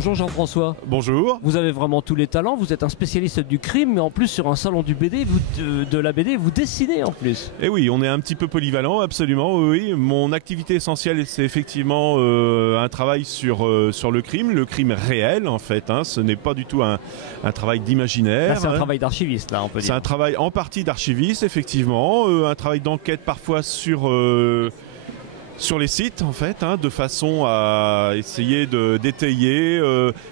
Bonjour Jean-François. Bonjour. Vous avez vraiment tous les talents, vous êtes un spécialiste du crime, mais en plus sur un salon du BD, de la BD, vous dessinez en plus. Et oui, on est un petit peu polyvalent, absolument, oui. Mon activité essentielle, c'est effectivement un travail sur le crime réel en fait. Hein. Ce n'est pas du tout un travail d'imaginaire. C'est un travail d'archiviste, là, on peut dire. C'est un travail en partie d'archiviste, effectivement, un travail d'enquête parfois sur les sites en fait, hein, de façon à essayer d'étayer,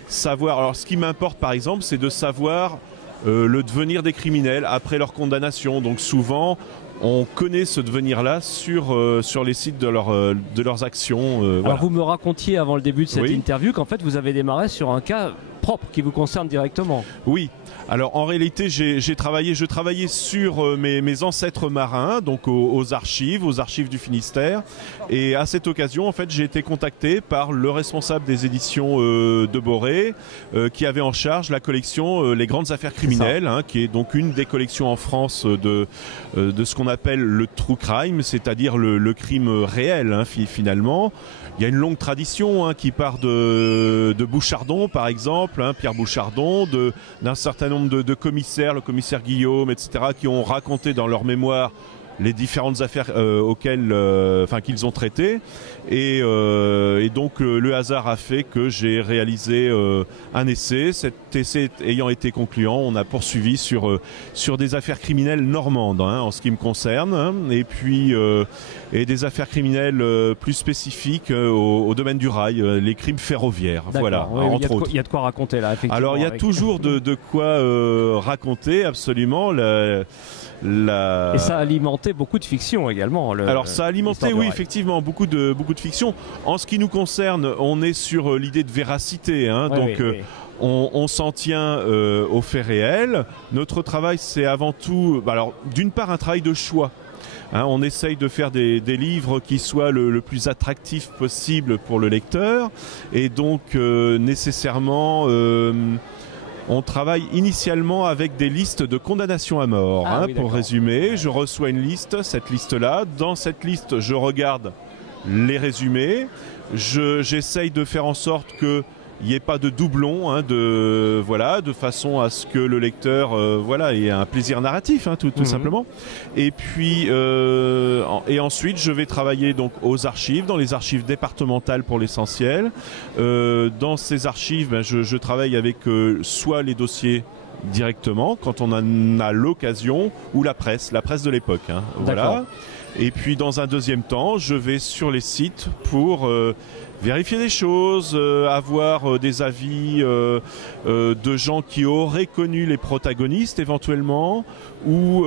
savoir. Alors ce qui m'importe par exemple, c'est de savoir le devenir des criminels après leur condamnation. Donc souvent, on connaît ce devenir-là sur les sites de leurs actions. Alors voilà. vous me racontiez avant le début de cette Oui. interview qu'en fait vous avez démarré sur un cas propre qui vous concerne directement. Oui. Alors en réalité, je travaillais sur mes ancêtres marins, donc aux archives du Finistère. Et à cette occasion, en fait, j'ai été contacté par le responsable des éditions de Boré, qui avait en charge la collection Les Grandes Affaires Criminelles, hein, qui est donc une des collections en France de ce qu'on appelle le true crime, c'est-à-dire le crime réel, hein, finalement. Il y a une longue tradition hein, qui part de Bouchardon, par exemple, hein, Pierre Bouchardon, d'un certain nombre de commissaires, le commissaire Guillaume, etc., qui ont raconté dans leur mémoire les différentes affaires qu'ils ont traitées. Et donc le hasard a fait que j'ai réalisé un essai. Cet essai ayant été concluant, on a poursuivi sur des affaires criminelles normandes, hein, en ce qui me concerne, hein, et puis et des affaires criminelles plus spécifiques au domaine du rail, les crimes ferroviaires. Voilà, oui, entre autres. Il y a de quoi raconter là, effectivement. Alors il y a toujours de quoi raconter, absolument. Et ça a alimenté beaucoup de fiction également. Alors ça a alimenté, oui, effectivement, beaucoup de fiction. En ce qui nous concerne, on est sur l'idée de véracité, hein, oui, donc oui. on s'en tient aux faits réels. Notre travail, c'est avant tout, alors d'une part, un travail de choix. Hein, on essaye de faire des livres qui soient le plus attractifs possible pour le lecteur, et donc nécessairement on travaille initialement avec des listes de condamnation à mort. Ah, hein, oui, pour résumer, je reçois une liste, cette liste-là. Dans cette liste, je regarde les résumés. J'essaye de faire en sorte qu'il n'y ait pas de doublons, hein, de façon à ce que le lecteur ait un plaisir narratif, hein, tout simplement. Et puis et ensuite je vais travailler donc aux archives, dans les archives départementales pour l'essentiel. Dans ces archives, je travaille avec soit les dossiers directement quand on en a l'occasion, ou la presse de l'époque, hein, voilà. Et puis dans un deuxième temps, je vais sur les sites pour vérifier des choses, avoir des avis de gens qui auraient connu les protagonistes éventuellement, ou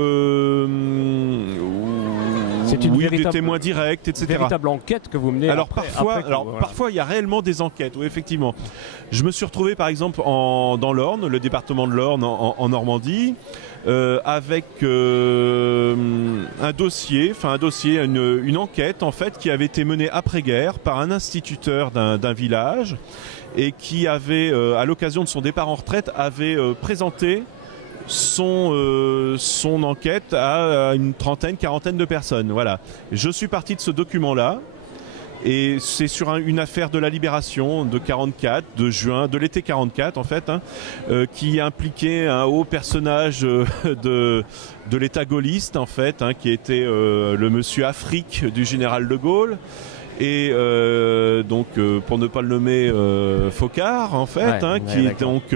des témoins directs, etc. C'est une véritable enquête que vous menez. Alors parfois il y a réellement des enquêtes, oui, effectivement. Je me suis retrouvé par exemple dans l'Orne, le département de l'Orne en Normandie, avec un dossier, une enquête en fait qui avait été menée après-guerre par un instituteur d'un village, et qui avait, à l'occasion de son départ en retraite, avait présenté son enquête à une quarantaine de personnes. Voilà. Je suis parti de ce document-là. Et c'est sur une affaire de la Libération de 44, de l'été 44 en fait, hein, qui impliquait un haut personnage de l'État gaulliste en fait, hein, qui était le monsieur Afrique du général de Gaulle. Et donc, pour ne pas le nommer, Focard en fait, hein, qui est donc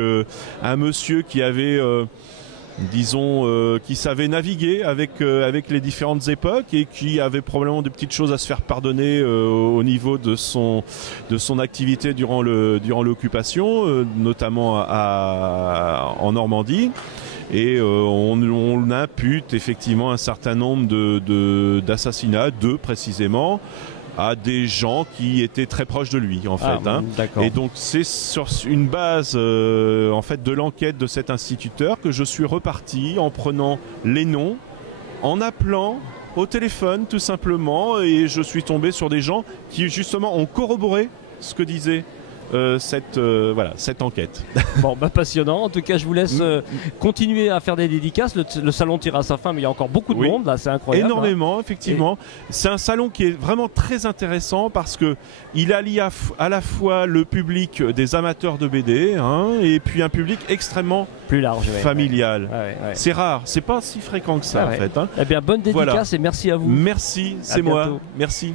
un monsieur qui avait qui savait naviguer avec les différentes époques, et qui avait probablement des petites choses à se faire pardonner au niveau de son activité durant l'occupation, notamment en Normandie. Et on impute effectivement un certain nombre d'assassinats, deux précisément, à des gens qui étaient très proches de lui en fait. Et donc c'est sur une base en fait de l'enquête de cet instituteur que je suis reparti en prenant les noms, en appelant au téléphone tout simplement, et je suis tombé sur des gens qui justement ont corroboré ce que disait cette enquête. Bon, bah, passionnant. En tout cas, je vous laisse continuer à faire des dédicaces. Le salon tire à sa fin, mais il y a encore beaucoup de monde là, c'est incroyable. Énormément, effectivement. C'est un salon qui est vraiment très intéressant parce que il allie à la fois le public des amateurs de BD et puis un public extrêmement plus large, familial. C'est rare, c'est pas si fréquent que ça en fait. Eh bien, bonne dédicace et merci à vous. Merci, c'est moi. Merci.